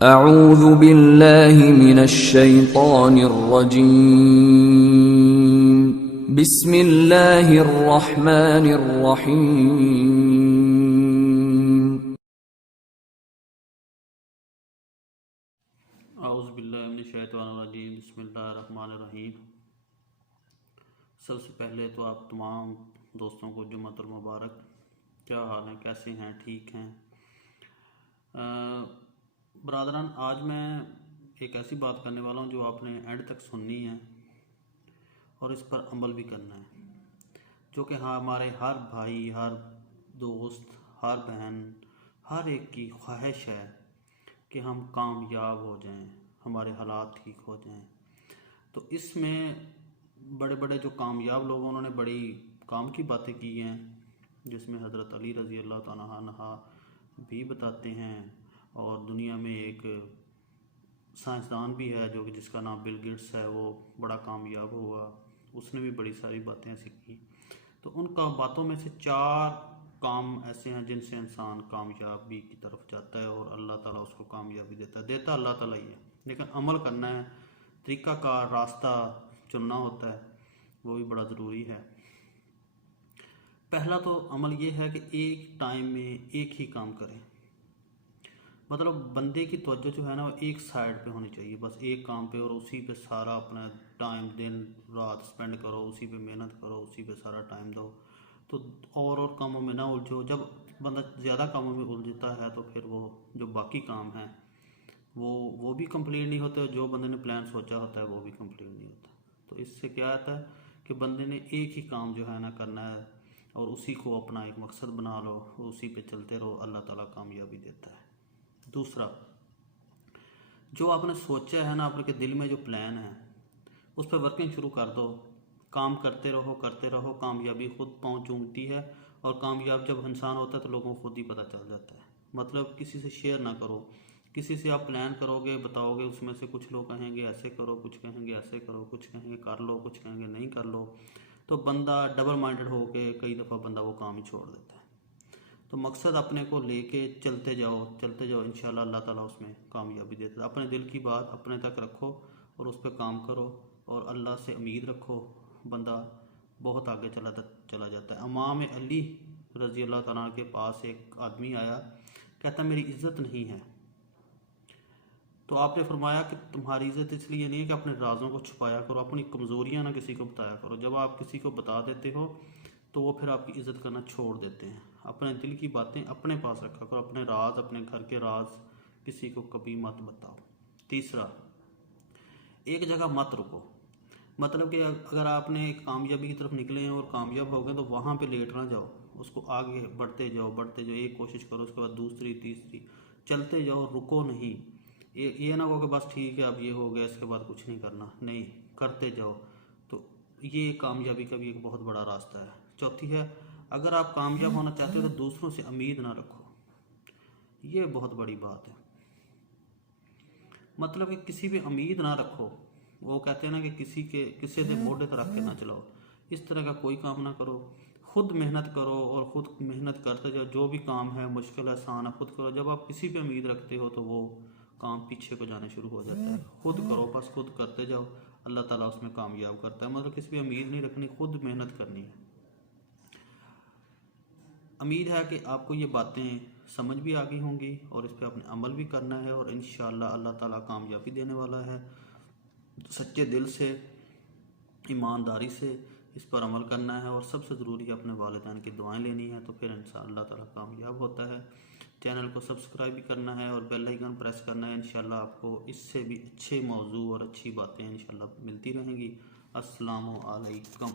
اعوذ باللہ من الشیطان الرجیم بسم اللہ الرحمن الرحیم اعوذ باللہ من الشیطان الرجیم بسم اللہ الرحمن الرحیم۔ سب سے پہلے تو آپ تمام دوستوں کو جمعۃ المبارک۔ کیا حال ہیں، کیسے ہیں، ٹھیک ہیں؟ برادران، آج میں ایک ایسی بات کرنے والا ہوں جو آپ نے اینڈ تک سننی ہے اور اس پر عمل بھی کرنا ہے، جو کہ ہمارے ہر بھائی، ہر دوست، ہر بہن، ہر ایک کی خواہش ہے کہ ہم کامیاب ہو جائیں، ہمارے حالات ٹھیک ہو جائیں۔ تو اس میں بڑے بڑے جو کامیاب لوگوں، انہوں نے بڑی کام کی باتیں کی ہیں، جس میں حضرت علی رضی اللہ تعالیٰ عنہ بھی بتاتے ہیں، اور دنیا میں ایک سائنسدان بھی ہے جو کہ جس کا نام بل گیٹس ہے، وہ بڑا کامیاب ہوا، اس نے بھی بڑی ساری باتیں ایسی کی۔ تو ان کا باتوں میں سے 4 کام ایسے ہیں جن سے انسان کامیابی کی طرف جاتا ہے اور اللہ تعالیٰ اس کو کامیابی دیتا اللہ تعالیٰ ہی ہے، لیکن عمل کرنا ہے، طریقہ کار، راستہ چننا ہوتا ہے، وہ بھی بڑا ضروری ہے۔ پہلا تو عمل یہ ہے کہ ایک ٹائم میں ایک ہی کام کریں، مطلب بندے کی توجہ جو ہے نا، وہ ایک سائڈ پہ ہونی چاہیے، بس ایک کام پہ، اور اسی پہ سارا اپنا ٹائم، دن رات سپینڈ کرو، اسی پہ محنت کرو، اسی پہ سارا ٹائم دو۔ تو اور کاموں میں نہ الجھو۔ جب بندہ زیادہ کاموں میں الجھتا ہے تو پھر وہ جو باقی کام ہیں وہ بھی کمپلیٹ نہیں ہوتے، اور جو بندے نے پلان سوچا ہوتا ہے وہ بھی کمپلیٹ نہیں ہوتا۔ تو اس سے کیا آتا ہے کہ بندے نے ایک ہی کام جو ہے نا کرنا ہے، اور اسی کو اپنا ایک مقصد بنا لو، اسی پہ چلتے رہو، اللہ تعالیٰ کامیابی دیتا ہے۔ دوسرا، جو آپ نے سوچا ہے نا، آپ کے دل میں جو پلان ہے، اس پہ ورکنگ شروع کر دو، کام کرتے رہو، کامیابی خود پہنچتی ہے، اور کامیاب جب انسان ہوتا ہے تو لوگوں کو خود ہی پتہ چل جاتا ہے۔ مطلب کسی سے شیئر نہ کرو، کسی سے آپ پلان کرو گے، بتاؤ گے، اس میں سے کچھ لوگ کہیں گے ایسے کرو، کچھ کہیں گے ایسے کرو، کچھ کہیں گے کر لو، کچھ کہیں گے نہیں کر لو، تو بندہ ڈبل مائنڈڈ ہو کے کئی دفعہ بندہ وہ کام ہی چھوڑ دیتا ہے۔ تو مقصد اپنے کو لے کے چلتے جاؤ، انشاءاللہ اللہ تعالیٰ اس میں کامیابی دیتا ہے۔ اپنے دل کی بات اپنے تک رکھو اور اس پہ کام کرو، اور اللہ سے امید رکھو، بندہ بہت آگے چلا جاتا ہے۔ امام علی رضی اللہ تعالیٰ کے پاس ایک آدمی آیا، کہتا میری عزت نہیں ہے۔ تو آپ نے فرمایا کہ تمہاری عزت اس لیے نہیں ہے کہ اپنے رازوں کو چھپایا کرو، اپنی کمزوریاں نہ کسی کو بتایا کرو۔ جب آپ کسی کو بتا دیتے ہو تو وہ پھر آپ کی عزت کرنا چھوڑ دیتے ہیں۔ اپنے دل کی باتیں اپنے پاس رکھا کرو، اپنے راز، اپنے گھر کے راز کسی کو کبھی مت بتاؤ۔ تیسرا، ایک جگہ مت رکو، مطلب کہ اگر آپ نے کامیابی کی طرف نکلے ہیں اور کامیاب ہو گئے تو وہاں پہ لیٹ نہ جاؤ، اس کو آگے بڑھتے جاؤ، ایک کوشش کرو، اس کے بعد دوسری، تیسری، چلتے جاؤ، رکو نہیں۔ یہ نہ ہو کہ بس ٹھیک ہے اب یہ ہو گیا، اس کے بعد کچھ نہیں کرنا، نہیں، کرتے جاؤ۔ تو یہ کامیابی کا بھی ایک بہت بڑا راستہ ہے۔ چوتھی ہے، اگر آپ کامیاب ہونا چاہتے ہو تو دوسروں سے امید نہ رکھو، یہ بہت بڑی بات ہے۔ مطلب کہ کسی پہ امید نہ رکھو، وہ کہتے ہیں نا کہ کسی سے موڈے تو رکھ کے نہ چلاؤ، اس طرح کا کوئی کام نہ کرو۔ خود محنت کرو، اور خود محنت کرتے جاؤ، جو بھی کام ہے، مشکل آسان ہے، خود کرو۔ جب آپ کسی پہ امید رکھتے ہو تو وہ کام پیچھے کو جانے شروع ہو جاتا ہے۔ خود کرو، بس خود کرتے جاؤ، اللہ تعالیٰ اس میں کامیاب کرتا ہے۔ مطلب کسی پہ امید نہیں رکھنی، خود محنت کرنی ہے۔ امید ہے کہ آپ کو یہ باتیں سمجھ بھی آ گئی ہوں گی، اور اس پہ آپ نے عمل بھی کرنا ہے، اور انشاءاللہ اللہ تعالیٰ کامیابی دینے والا ہے۔ سچے دل سے، ایمانداری سے اس پر عمل کرنا ہے، اور سب سے ضروری اپنے والدین کی دعائیں لینی ہے، تو پھر انشاءاللہ اللہ تعالیٰ کامیاب ہوتا ہے۔ چینل کو سبسکرائب بھی کرنا ہے اور بیل آئیکن پریس کرنا ہے، انشاءاللہ آپ کو اس سے بھی اچھے موضوع اور اچھی باتیں انشاءاللہ ملتی رہیں گی۔ السلام علیکم۔